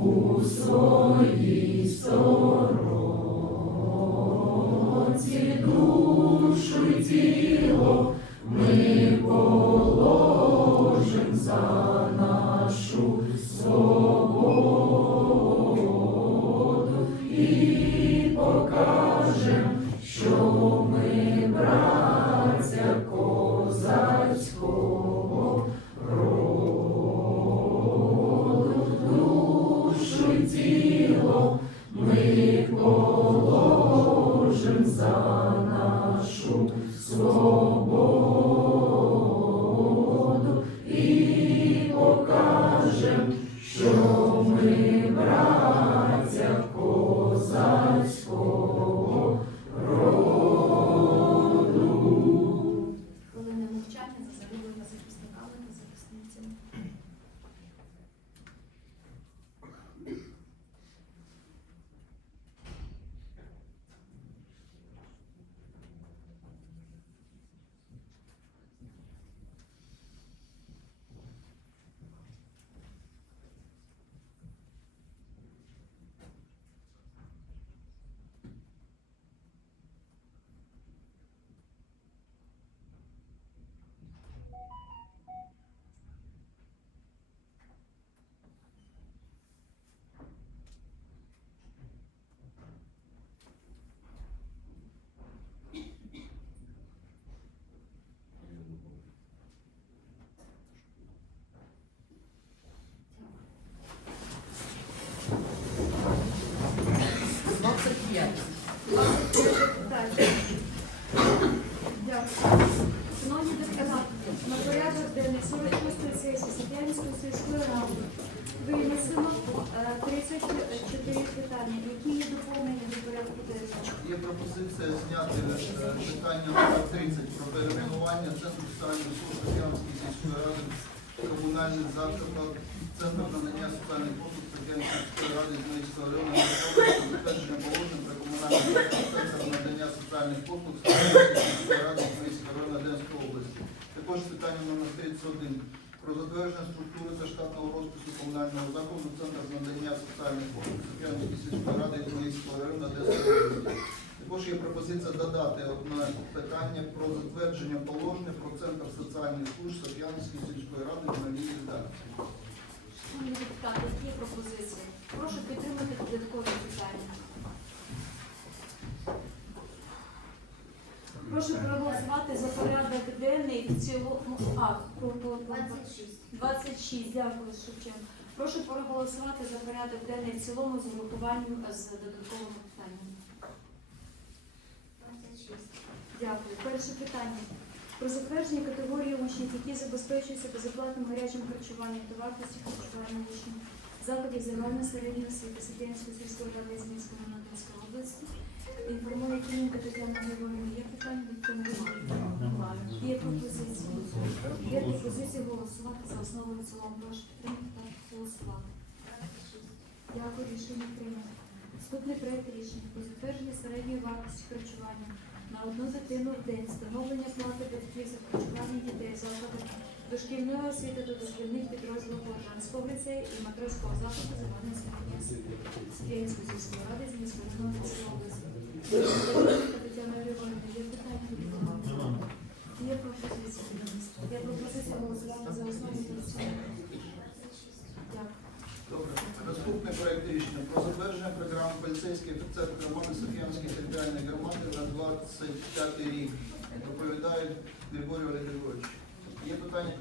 у своїй сороці душу тіло ми положим за нашу свободу Центру соціальних служб Тетянської сільської ради комунальних закладів, Центру надання соціальних послуг Тетянської сільської ради Зміївського району затвердження положень про комунальний заклад Центр надання соціальних послуг сільської ради Зміївського району Одеської області. Також питання номер 31 про затвердження структури та штатного розпису комунального закладу Центр надання соціальних послуг Тетянської сільської ради Зміївського району Одеської області. Також є пропозиція додати одне питання про затвердження положення про Центр соціальних служб Сап'янської сільської ради в новій редакції. Шановні депутати, які є пропозиції? Прошу підтримати додаткові питання. Прошу проголосувати за порядок денний в цілому. А, по- по- 26, дякую, Шевченко. Прошу проголосувати за порядок денний в цілому з урахуванням з додатковими питаннями. Дякую. Перше питання. Про затвердження категорії учнів, які забезпечуються безоплатним гарячим харчуванням та вартості харчування учнів закладів загальної середньої освіти Сап'янської сільської ради Змінської Анатольської області. Інформує Київка Тетяна Григорівна. Є питання від Немає. Є пропозиції. Є пропозиції голосувати за основу і цілому. Прошу підтримати та голосувати. Дякую, рішення прийнято. Наступний проект рішення про затвердження середньої вартості харчування на одну дитину в день, встановлення плати батьків за харчування дітей в закладах дошкільної освіти та дошкільних підрозділів Боржанського ліцею і матросського закладу загальної середньої освіти Київської сільської ради з міської області. Тетяна Григорівна, є питання? Є пропозиція. Є пропозиція голосувати за основу. Дякую. Наступний проект рішення про затвердження програми поліцейський офіцер громади Софіянської територіальної громади на 25 рік. Доповідає Григорій Олег Григорович. Є питання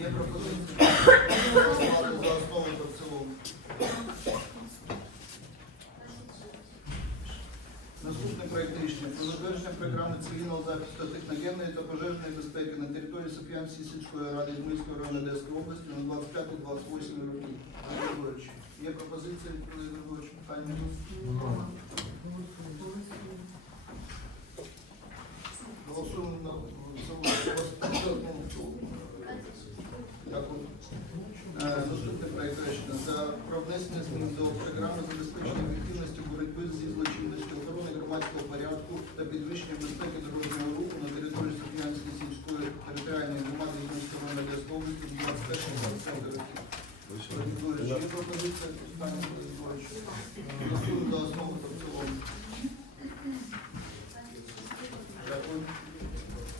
Є пропозиції за основу та в цілому. Наступний проект рішення про затвердження програми цивільного захисту техногенної та пожежної безпеки на території Софіянської сільської ради Ізмільської району Одеської області на 25-28 роки. Є пропозиція від Андрія Григоровича питання? Голосуємо на в цілому. Дякую. Е, Наступний проект рішення за про внесення змін до програми забезпечення ефективності боротьби зі злочинністю, охорони громадського порядку та підвищення безпеки дорожнього руху на території Софіянської сільської територіальної громади Ізмільської району Одеської області з 21 років. Григорович, є пропозиція питання Григорович. Голосуємо за основу та в цілому. Дякую.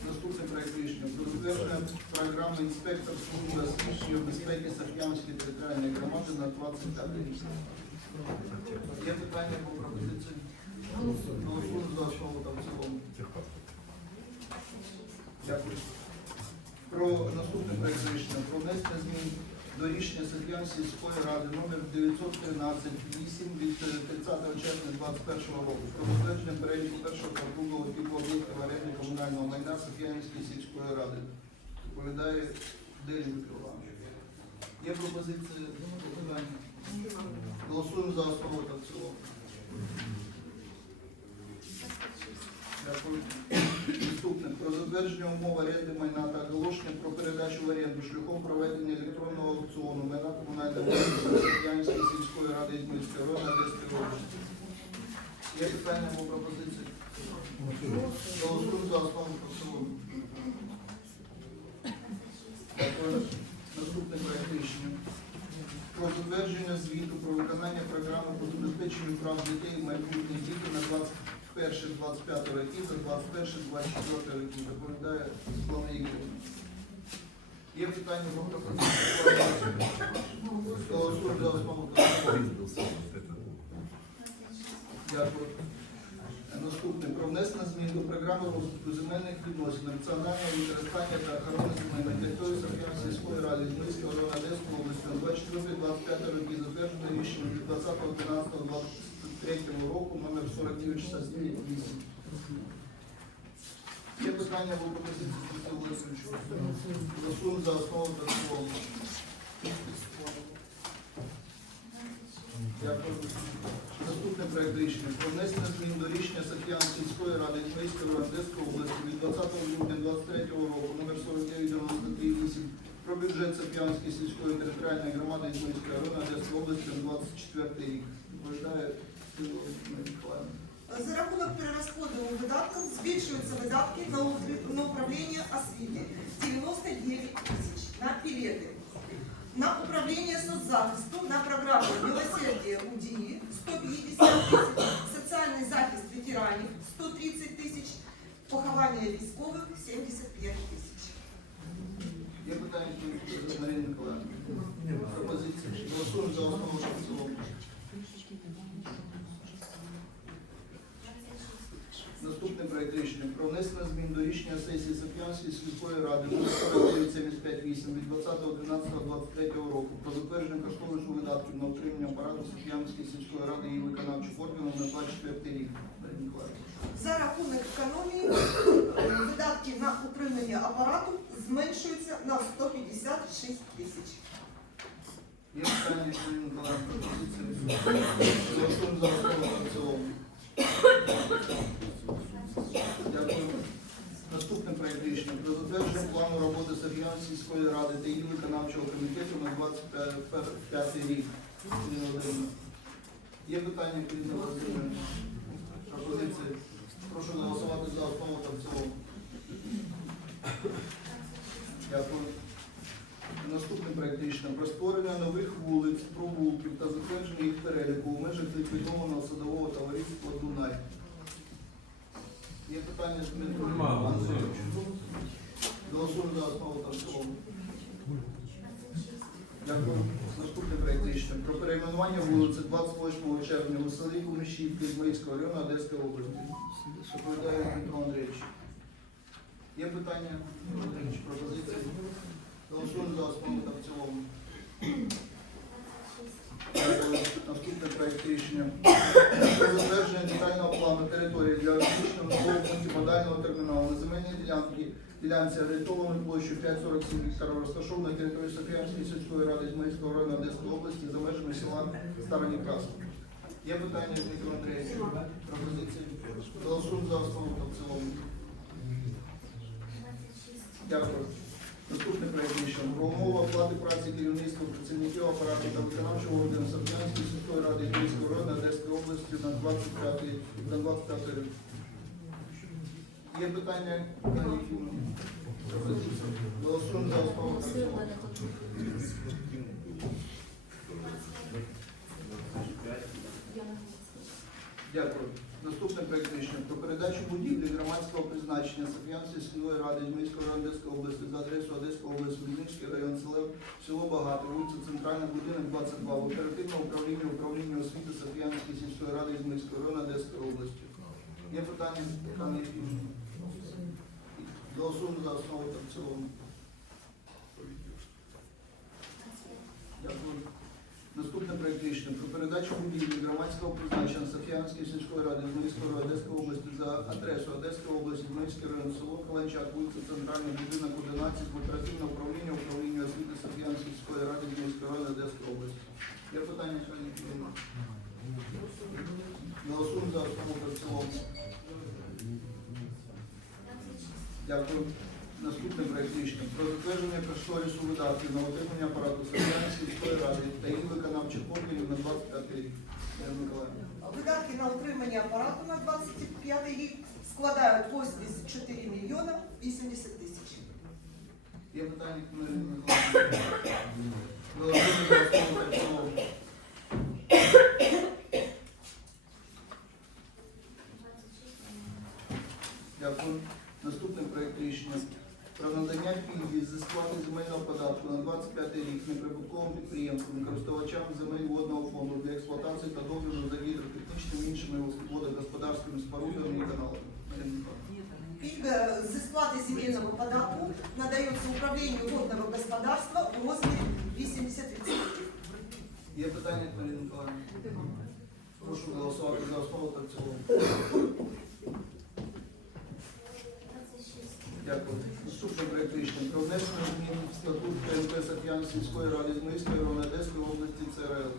Наступний проект рішення. Про затвердження програми інспектор служби освітлення безпеки Сах'янської територіальної громади на 25 рік. Є питання по пропозиції? Голосуємо за основу та в цілому. Дякую. Про наступний проект рішення про внесення змін до рішення Сах'янської сільської ради номер 913 від е, 30 червня 2021 року про затвердження переліку першого та другого типу об'єктів оренди комунального майна Сах'янської сільської ради. Доповідає Делін Миколаївич. Є пропозиція голосування? Голосуємо за основу та в цілому. Наступне. Про затвердження умов оренди майна та оголошення про передачу в оренду шляхом проведення електронного аукціону майна комунальної власності сільської ради Ізмільської району Одеської області. Є питання або пропозиції? Голосуємо за основу та. Дякую. Наступне проект рішення. Про затвердження звіту про виконання програми по забезпеченню прав дітей майбутніх дітей на 21-25 роки та 21-24 роки. Доповідає Світлана Ігорівна. Є питання про пропозицію? Дякую. Наступне про внесення змін до програми розвитку земельних відносин, національного використання та охорони земель на території Сахарської сільської ради Зміського району Одеської області на 24-25 роки затверджено рішення від 20.12.23 року номер 4968. Є питання або пропозиції Сергія Володимировичу? Голосуємо за основу в цілому. Дякую. Проект рішення про внесення змін до рішення Сахіянської сільської ради Ізмейської Одеської області від 20 грудня 23 року номер 4993 про бюджет Сахіянської сільської територіальної громади Ізмейської району Одеської області на 24 рік. Степан Миколаївна. За рахунок перерозподілу видатків збільшуються видатки на управління освіти 99 тисяч на пілети. На управління соцзахисту на програму «Милосердие УДІ» 150 тисяч, соціальний захист ветеранів 130 тисяч, поховання військових 75 тисяч. Я питаю Марина Николаевна. Пропозиції? Голосуємо за основу що. Наступний проект рішення про внесення змін до рішення сесії Сап'янської сільської ради номер 49758 від 20.11.23 року про затвердження кошторису видатків на утримання апарату Сап'янської сільської ради і виконавчих органів на 24 рік. За рахунок економії видатки на утримання апарату зменшуються на 156 тисяч. Є питання, Марія Миколаївна, пропозиції? Голосуємо за основу та в цілому. Дякую. Наступний проект рішення про затвердження плану роботи Сергіян сільської ради та її виконавчого комітету на 25 рік. Є питання? Пропозиції? Прошу голосувати за основу та в цілому. Дякую. Наступний проект рішення про створення нових вулиць, провулків та затвердження їх переліку у межах ліквідованого садового товариства Дунай. Є питання з Дмитром Нема. Голосуємо за основу та в цілому. Дякую. Наступний проект рішення про перейменування вулиці 28 червня у селі Кумішівки Ізмаїльського району Одеської області. Доповідає Дмитро Андрійович. Є питання? Дмитро Андрійович, пропозиції? Голосуємо за основу та в цілому. Дякую. Наступний проект рішення. Про затвердження детального плану території для розміщення нового мультимодального терміналу на земельній ділянці, ділянці орієнтованої площею 547 гектарів, розташованої на території Софіянської сільської ради Зміївського району Одеської області за межами села Староні Краски. Є питання Дмитро Андрійович? Пропозиції? Голосуємо за основу та в цілому. Дякую. Наступний проект рішення. Про умови оплати праці керівництва працівників апарату та виконавчого органу Сап'янської сільської ради Львівської району Одеської області на 25 на 25 рік. Є питання далі? Голосуємо за основу. Дякую. Наступне проект рішення про передачу будівлі громадського призначення Сап'янської сільської ради Зміської Одеської області за адресою Одеської області, Мельничський район село, село Багато, вулиця Центральна, будинок 22, в оперативному управлінні управління освіти Сап'янської сільської ради Зміської району Одеської області. Є питання? Там є Голосуємо за основу та в. Наступне проект рішення про передачу будівлі громадського призначення Софіянської сільської ради району Одеської області за адресою Одеської області, Зміївський район, село Каланчак, вулиця Центральний, будинок 11, в оперативне управління управління освіти Софіянської сільської ради Зміївської району Одеської області. Є питання сьогодні? Голосуємо за основу та. Дякую. Наступний проект рішення про затвердження кошторису видатків на отримання апарату Соціальної сільської ради та їх виконавчих органів на 25 рік. Ірина Миколаївна. Видатки на утримання апарату на 25 рік складають 84 мільйона 80 тисяч. Є питання, Ірина Миколаївна? Голосуємо за основу та в цілому. Дякую. Наступний проект рішення про надання пільги зі сплати земельного податку на 25 рік неприбутковим підприємствам, користувачам земель водного фонду для експлуатації та догляду за гідротехнічними іншими водогосподарськими спорудами і каналами. Михайлівна. Сплати земельного податку надається управлінню водного господарства у розмірі 80%. Є питання, Марина Миколаївна? Прошу голосувати за основу та в цілому. Дякую. Наступний проект рішення про внесення КНП сільської ради Зміївської району Одеської області ЦРЛ.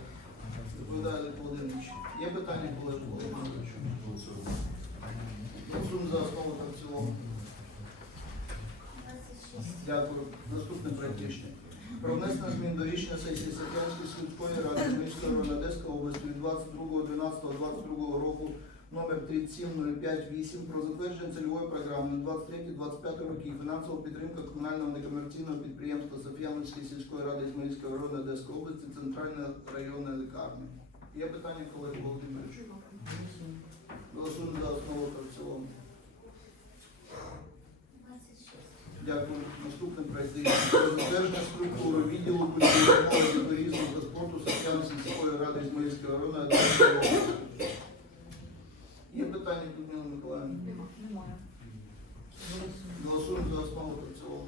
Доповідає Володимирович. Є питання, Олег Володимирович? Голосуємо за основу та в цілому. Дякую. Наступний проект. Про внесення змін до рішення сесії Сап'янської сільської ради Зміївської району Одеської області від 22.12.22 року номер 37058 про затвердження цільової програми на 23-25 роки фінансова підтримка комунального некомерційного підприємства Софіяновської сільської ради Ізмаїльської району Одеської області Центральна районна лікарня. Є питання, колеги Володимирович? Голосуємо за основу та в цілому. Дякую. Наступний проект про затвердження структури відділу культури, молоді, туризму та спорту Софіяновської сільської ради Ізмаїльської району Одеської області. Є питання, Людмила Миколаївна? Немає. Голосуємо за основу та в цілому.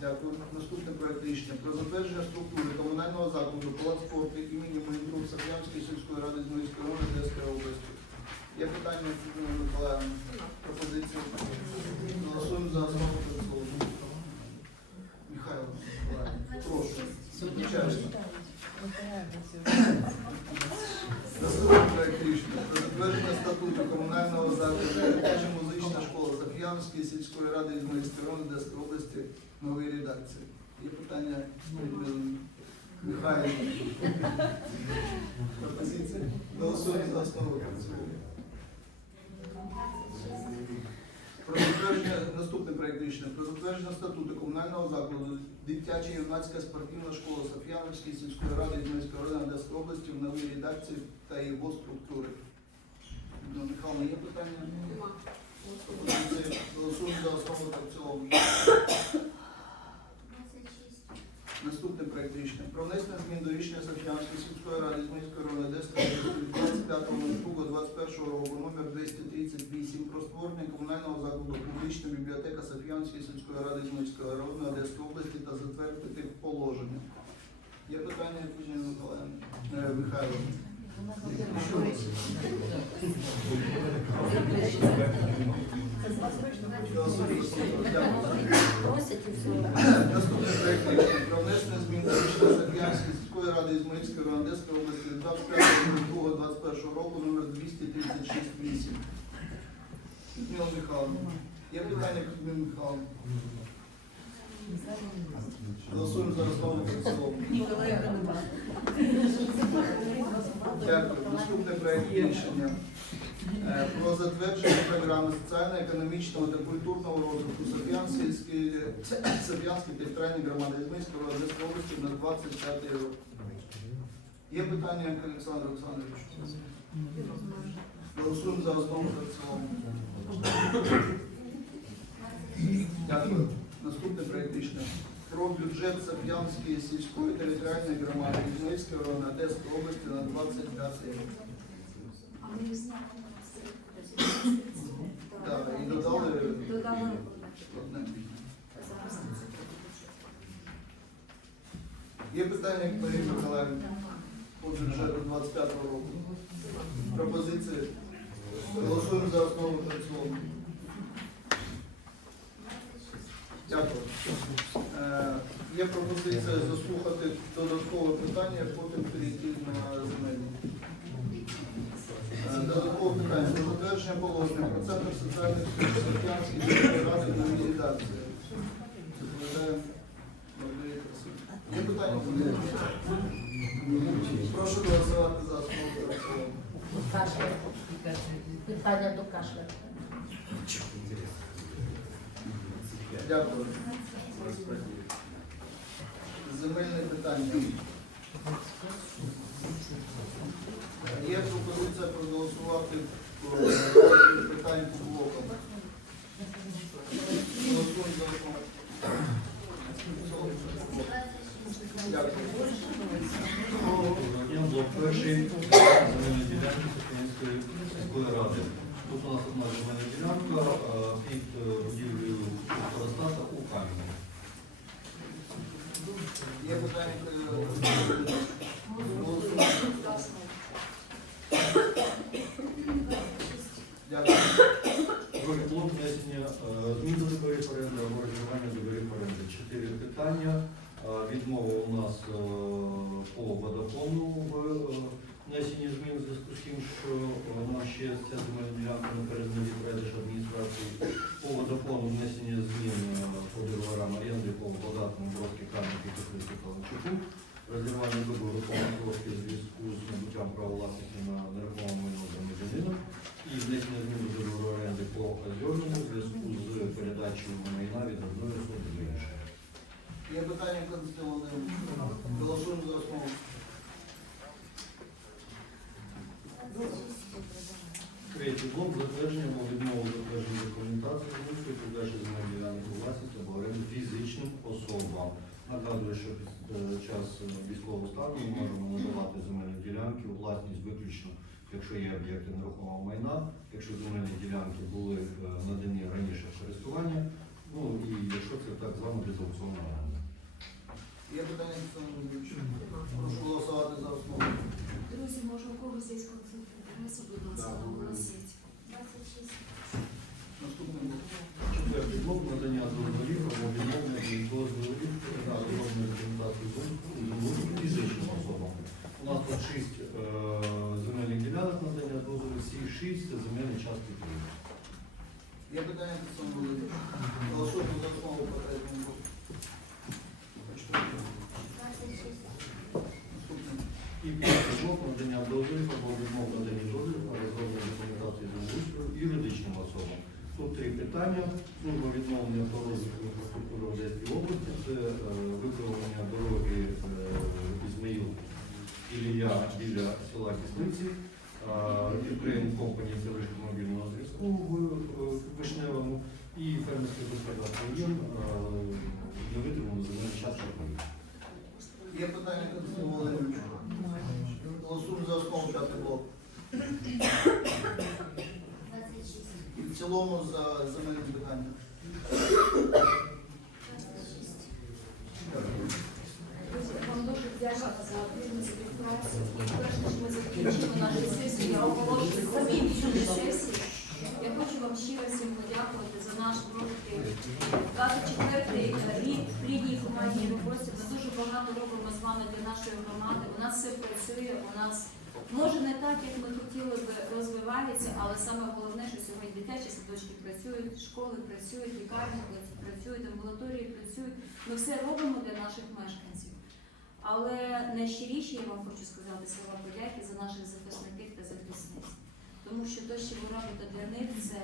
Дякую. Наступний проект рішення про затвердження структури комунального закладу палац спорту імені Моїндру Сап'янської сільської ради Зміївської району Одеської області. Є питання, Людмила Миколаївна? Пропозиції? Голосуємо за основу та в цілому. Михайло, Миколаївна, прошу. Включайте. Наступний проект рішення про затвердження статуту комунального закладу дитяча музична школа Софіянської сільської ради Ізмаїльської району Одеської області в новій редакції. Є питання Людмили Михайлівни? Пропозиції? Голосуємо за основу. Про затвердження наступний проект рішення про затвердження статуту комунального закладу дитяча юнацька спортивна школа Сафяновської сільської ради Ізмаїльської району Одеської області в новій редакції та його структури. Михайло, Михайловна, є питання? Пропозиції? Голосуємо за основу та в цілому. Наступний проект рішення про внесення змін до рішення Софіянської сільської ради Зміївської району Одеської області від 25.02.21 року номер 238 про створення комунального закладу публічна бібліотека Софіянської сільської ради Зміївської району Одеської області та затвердити положення. Є питання, Ірина Миколаївна? Е, Михайловна? Наступний проект про внесення змін до рішення Сап'янської сільської ради Ізмаїльської Одеської області 25.02.21 року номер 236.8. Людмила Михайловна. Є питання, Людмила Михайловна? Голосуємо за основу та в цілому. Дякую. Наступний проект рішення е, про затвердження програми соціально-економічного та культурного розвитку Софіянської територіальної громади Ізмаїльської Одеської області на 25 рік. Є питання к Олександру Олександровичу? Голосуємо за основу та цілому. Дякую. Наступний проект рішення. Про бюджет Сап'янської сільської територіальної громади Ізмаїльської району Одеської області на 25 рік. Так, і додали Додали. одне. Є питання к Марії Миколаївні по бюджету 25 року. Пропозиції. Голосуємо за основу та в цілому. Дякую. Е, Є пропозиція заслухати додаткове питання, потім перейти на земельні. Е, Додаткове питання. Про затвердження положення про центр соціальних міської ради на. Доповідає Васильівна. Є питання? Прошу голосувати за основу та в цілому. Кашля. Питання до кашля. Дякую. Земельне питання. Є пропозиція проголосувати питань по блокам. Дякую. Перший земельної ділянки Сокільської сільської ради. Тут у нас одна земельна ділянка е, під е, будівлею Форостата у камені. Є питання? е, Дякую. Блок внесення змін до договорів оренди або розірвання договорів оренди. Чотири питання. Відмова у нас по водофону в е, внесенні змін в зв'язку з тим, що у нас ще ця земельна ділянка не передана від адміністрації. По водофону внесення змін е, по договорам оренди по податкам Бровський камінь і Київський Каланчуку. Розірвання договору по Московській в зв'язку з набуттям права власності на нерухоме майно громадянина. І внесення змін до договору оренди по озерному в зв'язку з передачею майна від одної особи до іншої. Є питання Володимирович? Голосуємо за основу. Третій блок затвердження або відмову затвердження документації вулиці подальшої земельної ділянки власність або оренду фізичним особам. Нагадую, що під е, час е, військового стану ми можемо надавати земельні ділянки у власність виключно, якщо є об'єкти нерухомого майна, якщо земельні ділянки були е, надані раніше в користування, ну і якщо це так звана безаукціонна оренда. Є питання Константин Володимирович? Прошу голосувати за основу. Друзі, може у когось є конфлікт інтересу, будь ласка, наголосіть. Наступний блок. Четвертий блок надання дозволів або відмовлення дозволів на розробну документацію землі фізичним особам. У нас тут шість е, земельних ділянок надання дозволів, всі шість це земельні частки Києва. Є питання Константин Володимирович? Голосуємо за основу по третьому блоку. По четвертому. Наступний. І п'ятий блок надання дозволів або відмов надані дозволів на розробну документацію землеустрою юридичним особам. Тут три питання. Служба відновлення та розвитку інфраструктури в Одеській області. Це е, виправлення дороги е, Ізмаїл Ілія біля села Кислиці. Ukraine Company це вишки мобільного зв'язку в е, Вишневому і фермерське господарство ЄМ не витримали земельний час шахтарів. Є питання Константин Володимирович? Голосуємо за основу п'ятий блок. Цілому за земельні питання. Друзі, вам дуже вдячна за активну співпрацю. І перш ніж ми закінчимо нашу сесію, я оголошую самі сесії. Я хочу вам щиро всім подякувати за наш прожитий 24-й рік плідній командній роботі. Дуже багато робимо з вами для нашої громади. У нас все працює, у нас може не так, як ми хотіли би розвивається, але саме головне, дитячі садочки працюють, школи працюють, лікарні працюють, амбулаторії працюють. Ми все робимо для наших мешканців. Але найщиріше я вам хочу сказати слова подяки за наших захисників та захисниць. Тому що те, що ви робите для них, це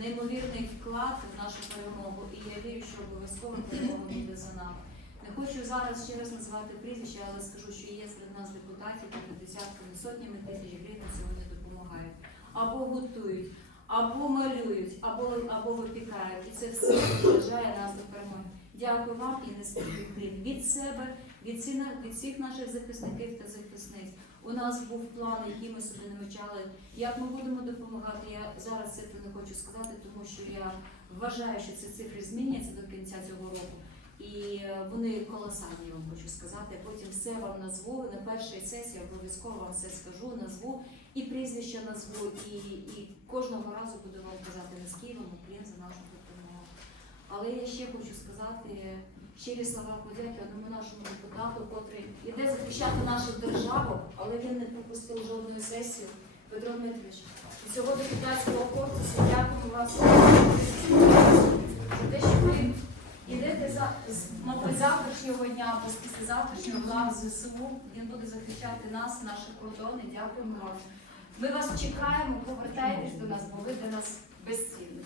неймовірний вклад в нашу перемогу. І я вірю, що обов'язково перемога буде за нами. Не хочу зараз ще раз назвати прізвища, але скажу, що є серед нас депутатів, які десятками, сотнями тисяч гривень сьогодні допомагають. Або готують, або малюють, або, або випікають. І це все наближає нас до перемоги. Дякую вам і низький відкрит від себе, від, всі- від всіх наших захисників та захисниць. У нас був план, який ми собі намічали, як ми будемо допомагати. Я зараз цифри не хочу сказати, тому що я вважаю, що ці цифри зміняться до кінця цього року. І вони колосальні, я вам хочу сказати. Потім все вам назву. На першій сесії обов'язково вам все скажу, назву і прізвища назву, і, і кожного разу буду вам казати низький вам уклін за нашу допомогу. Але я ще хочу сказати щирі слова подяки одному нашому депутату, котрий іде захищати нашу державу, але він не пропустив жодної сесії. Петро Дмитрович, з цього депутатського корпусу дякую вас за те, що ви йдете за мабуть, завтрашнього дня або післязавтрашнього глав ЗСУ. Він буде захищати нас, наші кордони. Дякуємо вам. Ми вас чекаємо, повертайтесь до нас, бо ви для нас безцінні.